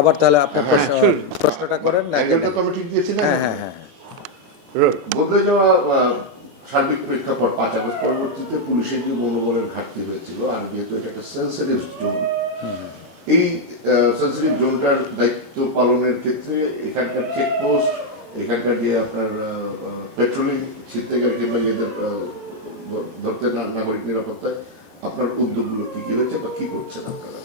আবার তাহলে আপনি প্রশ্নটা করেন না? অ্যাঙ্গেলটা তো আমি ঠিক দিয়েছি না? হ্যাঁ। বদলে যাওয়া সার্বিক প্রেক্ষাপট 5 আগস্ট পরবর্তীতে পুলিশের যে মনোবলের ঘাটতি হয়েছিল, আর যেহেতু এটা একটা সেন্সিটিভ জোন, এই সেন্সিটিভ জোনটার দায়িত্ব পালনের ক্ষেত্রে এখানকার চেকপোস্ট, এখানকার যে আপনার পেট্রোলিং ছিনতাইকারী কিংবা এদের ধরতে নাগরিক নিরাপত্তায় আপনার উদ্যোগগুলো কি কি হয়েছে বা কি করছেন আপনারা?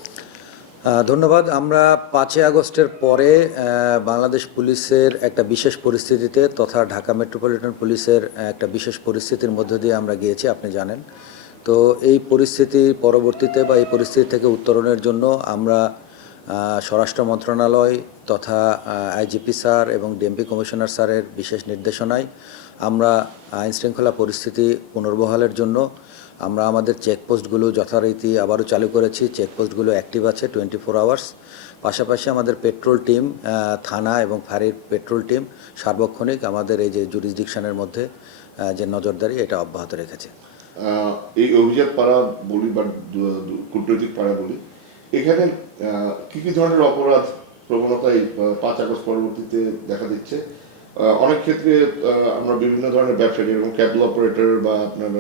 ধন্যবাদ। আমরা 5 আগস্টের পরে বাংলাদেশ পুলিশের একটা বিশেষ পরিস্থিতিতে তথা ঢাকা মেট্রোপলিটন পুলিশের একটা বিশেষ পরিস্থিতির মধ্য দিয়ে আমরা গিয়েছি, আপনি জানেন। তো এই পরিস্থিতি পরবর্তীতে বা এই পরিস্থিতি থেকে উত্তরণের জন্য আমরা স্বরাষ্ট্র মন্ত্রণালয় তথা আইজিপি স্যার এবং ডিএমপি কমিশনার স্যারের বিশেষ নির্দেশনায় আমরা আইনশৃঙ্খলা পরিস্থিতি পুনর্বহালের জন্য আমরা আমাদের চেকপোস্টগুলো যথারীতি আবারও চালু করেছি। চেকপোস্টগুলো অ্যাক্টিভ আছে 24 আওয়ার্স। পাশাপাশি আমাদের পেট্রোল টিম, থানা এবং ফাঁড়ির পেট্রোল টিম সার্বক্ষণিক আমাদের এই যে জুরিসডিকশনের মধ্যে যে নজরদারি এটা অব্যাহত রেখেছে। এই অভিজাত পাড়া বলি বা কূটনৈতিক পাড়া বলি, এখানে কি কি ধরনের অপরাধ প্রবণতা এই 5 আগস্ট পরবর্তীতে দেখা দিচ্ছে? অনেক ক্ষেত্রে আমরা বিভিন্ন ধরনের ব্যবসা, যেরকম ক্যাবল অপারেটর বা আপনার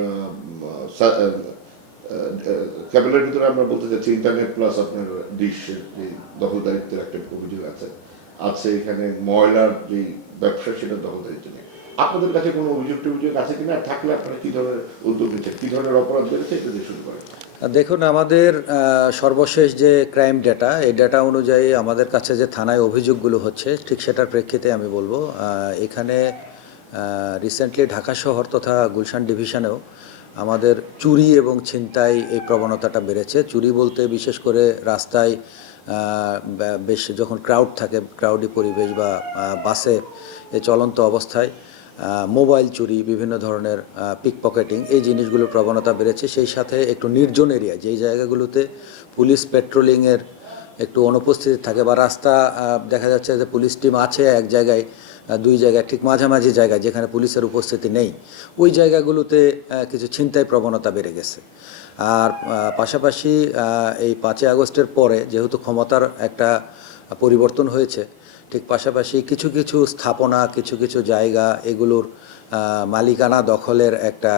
ক্যাবেলের ভিতরে আমরা বলতে চাচ্ছি ইন্টারনেট প্লাস আপনার ডিশের যে দখলদারিত্বের একটা অভিযোগ আছে এখানে ময়লার যে ব্যবসা সেটা দখলদারিত্ব নিয়ে আপনাদের কাছে কোনো অভিযোগ আছে কিনা? থাকলে আপনারা কি ধরনের উদ্যোগ নিচ্ছেন, কি ধরনের অপরাধ বেড়েছে এটা দিয়ে শুরু করেন। দেখুন, আমাদের সর্বশেষ যে ক্রাইম ডেটা, এই ডেটা অনুযায়ী আমাদের কাছে যে থানায় অভিযোগগুলো হচ্ছে ঠিক সেটার প্রেক্ষিতে আমি বলবো এখানে রিসেন্টলি ঢাকা শহর তথা গুলশান ডিভিশনেও আমাদের চুরি এবং ছিনতাই এই প্রবণতাটা বেড়েছে। চুরি বলতে বিশেষ করে রাস্তায় বেশ যখন ক্রাউড থাকে, ক্রাউডি পরিবেশ বা বাসে এই চলন্ত অবস্থায় মোবাইল চুরি, বিভিন্ন ধরনের পিক পকেটিং, এই জিনিসগুলোর প্রবণতা বেড়েছে। সেই সাথে একটু নির্জন এরিয়া, যেই জায়গাগুলোতে পুলিশ পেট্রোলিংয়ের একটু অনুপস্থিতি থাকে বা রাস্তা দেখা যাচ্ছে যে পুলিশ টিম আছে এক জায়গায়, দুই জায়গায় ঠিক মাঝামাঝি জায়গায় যেখানে পুলিশের উপস্থিতি নেই, ওই জায়গাগুলোতে কিছু ছিনতাই প্রবণতা বেড়ে গেছে। আর পাশাপাশি এই 5 আগস্টের পরে যেহেতু ক্ষমতার একটা পরিবর্তন হয়েছে, ঠিক পাশাপাশি কিছু কিছু স্থাপনা, কিছু কিছু জায়গা এগুলোর মালিকানা দখলের একটা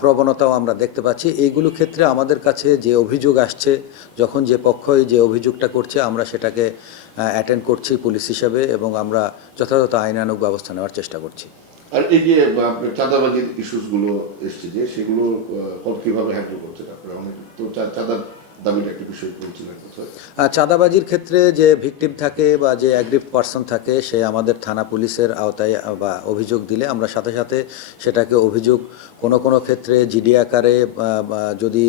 প্রবণতাও আমরা দেখতে পাচ্ছি। এইগুলো ক্ষেত্রে আমাদের কাছে যে অভিযোগ আসছে, যখন যে পক্ষই যে অভিযোগটা করছে আমরা সেটাকে অ্যাটেন্ড করছি পুলিশ হিসেবে এবং আমরা যথাযথ আইনানুগ ব্যবস্থা নেওয়ার চেষ্টা করছি। আর এই যে আপনার চাঁদাবাজির ইস্যুসগুলো এসছে, যে সেগুলো কিভাবে হ্যান্ডেল করছেন আপনারা? অনেক তো চাঁদার দাবির একটা বিষয় বলছিলেন। চাঁদাবাজির ক্ষেত্রে যে ভিকটিম থাকে বা যে অ্যাগ্রিভড পারসন থাকে, সে আমাদের থানা পুলিশের আওতায় বা অভিযোগ দিলে আমরা সাথে সাথে সেটাকে অভিযোগ কোনো ক্ষেত্রে জিডি আকারে যদি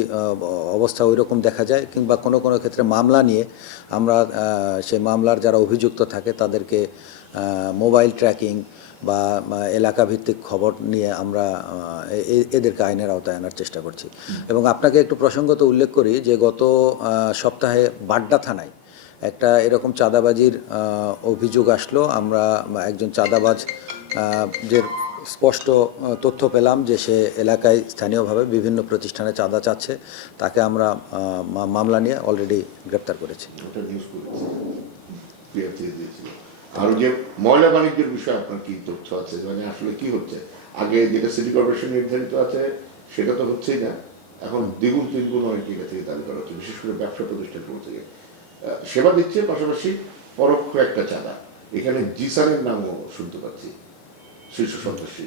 অবস্থা ওই রকম দেখা যায়, কিংবা কোনো ক্ষেত্রে মামলা নিয়ে আমরা সেই মামলার যারা অভিযুক্ত থাকে তাদেরকে মোবাইল ট্র্যাকিং বা এলাকাভিত্তিক খবর নিয়ে আমরা এদেরকে আইনের আওতায় আনার চেষ্টা করছি। এবং আপনাকে একটু প্রসঙ্গত উল্লেখ করি যে গত সপ্তাহে বাড্ডা থানায় একটা এরকম চাঁদাবাজির অভিযোগ আসলো। আমরা একজন চাঁদাবাজ যে স্পষ্ট তথ্য পেলাম যে সে এলাকায় স্থানীয়ভাবে বিভিন্ন প্রতিষ্ঠানে চাঁদা চাচ্ছে, তাকে আমরা মামলা নিয়ে অলরেডি গ্রেপ্তার করেছি। আর যে ময়লা বাণিজ্যের বিষয়ে আপনার কি তথ্য আছে? মানে আসলে কি হচ্ছে? আগে যেটা সিটি কর্পোরেশন নির্ধারিত আছে সেটা তো হচ্ছেই না, এখন দ্বিগুণ তিনগুণ অনেক জায়গা থেকে দাবি করা হচ্ছে, বিশেষ করে ব্যবসা প্রতিষ্ঠান থেকে সেবা দিচ্ছে, পাশাপাশি পরোক্ষ একটা চাঁদা। এখানে জিসানের নামও শুনতে পাচ্ছি শীর্ষ সন্ত্রাসী।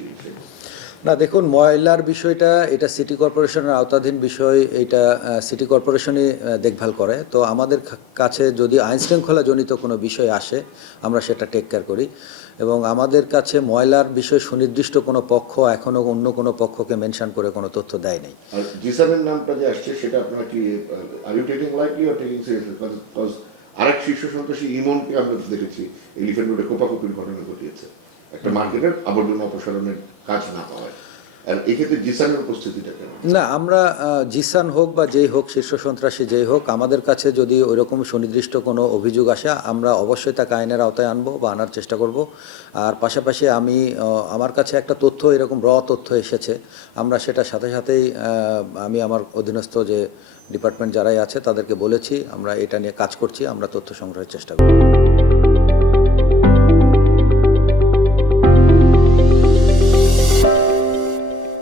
না, দেখুন, ময়লার বিষয়টা এটা সিটি কর্পোরেশনের আওতাধীন বিষয়, এটা সিটি কর্পোরেশনই দেখভাল করে। তো আমাদের কাছে যদি আইনশৃঙ্খলা জনিত কোনো বিষয় আসে আমরা সেটা টেক কেয়ার করি, এবং আমাদের কাছে ময়লার বিষয় সুনির্দিষ্ট কোনো পক্ষ এখনও অন্য কোনো পক্ষকে মেনশন করে কোনো তথ্য দেয় নাই। আর জিসানের নামটা যে আসছে সেটা আপনারা কি are you taking lightly or taking seriously? Because আরেক শীর্ষ সন্ত্রাসী ইমনকে আমরা দেখেছি এলিফ্যান্ট রোডে কোপাকুপির ঘটনা ঘটিয়েছে একটা মার্কেটের আবর্জনা অপসারণের কাজ না পাওয়ায়। আর এক্ষেত্রে জিসানের উপস্থিতিটা কেন? না, আমরা জিসান হোক বা যেই হোক, শীর্ষ সন্ত্রাসী যেই হোক, আমাদের কাছে যদি ওইরকম সুনির্দিষ্ট কোনো অভিযোগ আসে আমরা অবশ্যই তাকে আইনের আওতায় আনবো বা আনার চেষ্টা করব। আর পাশাপাশি আমার কাছে একটা তথ্য, এরকম তথ্য এসেছে, আমরা সেটা সাথে সাথেই আমি আমার অধীনস্থ যে ডিপার্টমেন্ট যারাই আছে তাদেরকে বলেছি, আমরা এটা নিয়ে কাজ করছি, আমরা তথ্য সংগ্রহের চেষ্টা করব।